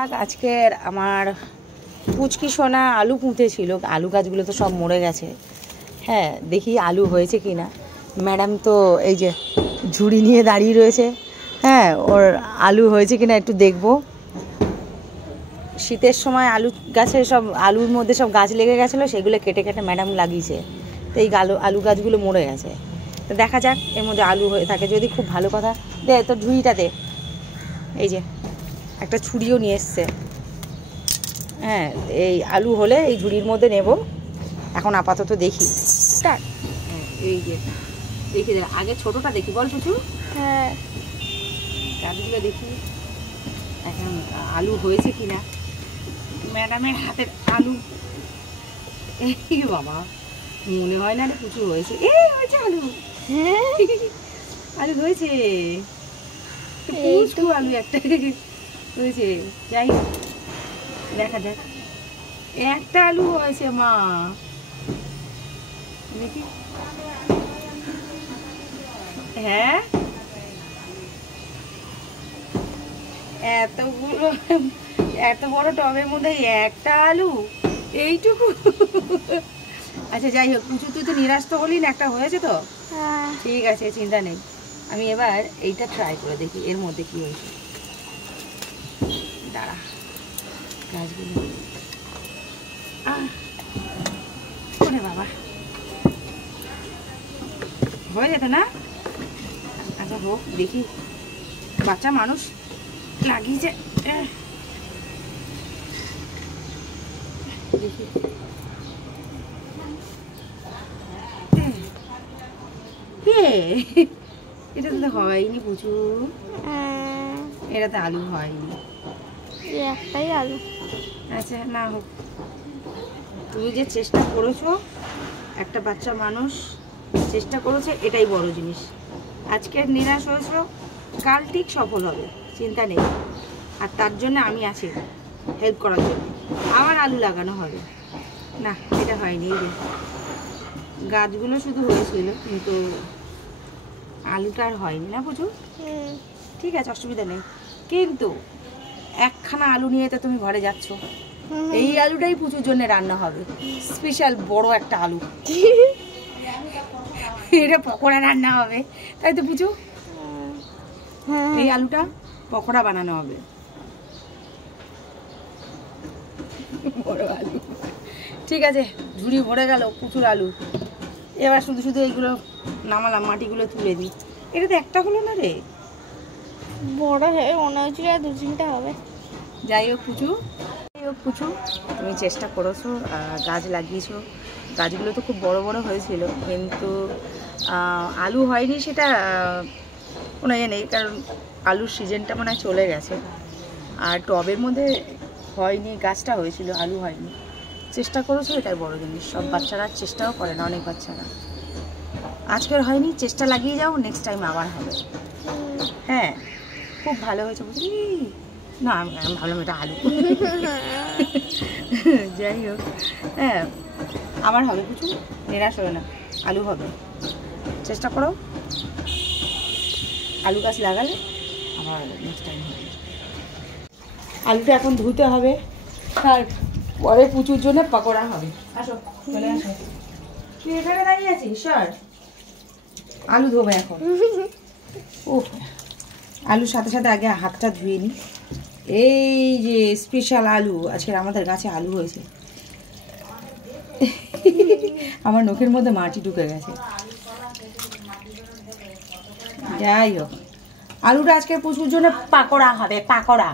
আজকের আমার পুচকি সোনা আলু পুঁতেছিল, আলু গাছগুলো তো সব মরে গেছে। হ্যাঁ, দেখি আলু হয়েছে কি না। ম্যাডাম তো এই যে ঝুড়ি নিয়ে দাঁড়িয়ে রয়েছে। হ্যাঁ, ওর আলু হয়েছে কি না একটু দেখবো। শীতের সময় আলু গাছে সব আলুর মধ্যে সব গাছ লেগে গেছিলো, সেগুলো কেটে কেটে ম্যাডাম লাগিয়েছে। তো এই আলু গাছগুলো মরে গেছে। তো দেখা যাক এর মধ্যে আলু হয়ে থাকে, যদি খুব ভালো কথা। দে তোর ঝুড়িটা দে। এই যে একটা ছুরিও নিয়ে এসছে। হ্যাঁ, এই আলু হলে এই ঝুড়ির মধ্যে নেব। এখন আপাতত দেখি। এই যে দেখি, আগে ছোটটা দেখি, বল কিছু। হ্যাঁ, গাছগুলো দেখি এখন আলু হয়েছে কিনা। ম্যাডামের হাতের আলু, এই বাবা মনে হয় না রে প্রচুর হয়েছে। এই হয়েছে আলু, আলু হয়েছে, আলু একটা হয়েছে। যাই দেখা যাক, একটা আলু হয়েছে মা, দেখি। হ্যাঁ, এত বড় টবের মধ্যে একটা আলু, এইটুকু। আচ্ছা যাই হোক, পুচু তুই তো নিরাশ তো হলি না, একটা হয়েছে তো। ঠিক আছে, চিন্তা নেই। আমি এবার এইটা ট্রাই করে দেখি এর মধ্যে কি হয়েছে। দাঁড়া, গাছগুলো ওরে বাবা, হয়ে যেত না। আচ্ছা হোক, দেখি। বাচ্চা মানুষ লাগিয়েছে, দেখি। এটাতে তো হয়নি প্রচুর, এটাতে আলু হয়নি, একটাই আলু। আচ্ছা না হোক, তুমি যে চেষ্টা করেছো, একটা বাচ্চা মানুষ চেষ্টা করেছে, এটাই বড় জিনিস। আজকে নিরাশ হয়েছিল, কাল ঠিক সফল হবে, চিন্তা নেই। আর তার জন্য আমি আছি হেল্প করার জন্য। আবার আলু লাগানো হবে না, এটা হয়নি। এই যে গাছগুলো শুধু হয়েছিল, কিন্তু আলুটা আর হয়নি না প্রচুর। ঠিক আছে, অসুবিধা নেই। কিন্তু একখানা আলু নিয়ে তো তুমি ঘরে যাচ্ছ, এই আলুটাই প্রচুর জন্য রান্না হবে, স্পেশাল বড় একটা আলু। এটা পকোড়া রান্না হবে, তাই তো পুচু? এই আলুটা পকোড়া বানানো হবে, বড় আলু। ঠিক আছে, ঝুড়ি ভরে গেল প্রচুর আলু। এবার শুধু শুধু এইগুলো নামালাম, মাটিগুলো তুলে দিই। এটা তো একটা হলো না রে, বড় হয়ে মনে হচ্ছিল দু তিনটা হবে। যাই হোক পুচু, পুচু তুমি চেষ্টা করেছো, গাছ লাগিয়েছো, গাছগুলো তো খুব বড় বড় হয়েছিল, কিন্তু আলু হয়নি সেটা কোনো ইয়ে নেই, কারণ আলুর সিজনটা মনে হয় চলে গেছে। আর টবের মধ্যে হয়নি, গাছটা হয়েছিল, আলু হয়নি। চেষ্টা করেছো, এটাই বড় জিনিস। সব বাচ্চারা চেষ্টাও করে না, অনেক বাচ্চারা। আজকের হয়নি, চেষ্টা লাগিয়ে যাও, নেক্সট টাইম আবার হবে। হ্যাঁ, খুব ভালো হয়েছে বুঝলি না। আমি ভাবলাম এটা আলু। যাই হোক, হ্যাঁ আমার হবে, কিছু নিরাশ হবে না, আলু হবে। চেষ্টা করো, আলু গাছ লাগালে আবার নেক্সট টাইম হবে। আলুটা এখন ধুতে হবে, আর পরে পুচুর জন্য পকোড়া হবে। আসো, চলে আসো। তুই এখানে দাঁড়িয়ে আছিস? স্যার আলু ধোবে এখন। ও, আলুর সাথে সাথে আগে হাতটা ধুয়ে নিই। এই যে স্পেশাল আলু, আজকের আমাদের গাছে আলু হয়েছে। আমার নখের মধ্যে মাটি ঢুকে গেছে। যাই হোক, আলুটা আজকে প্রচুর জন্য পাকোড়া হবে, পাকোড়া।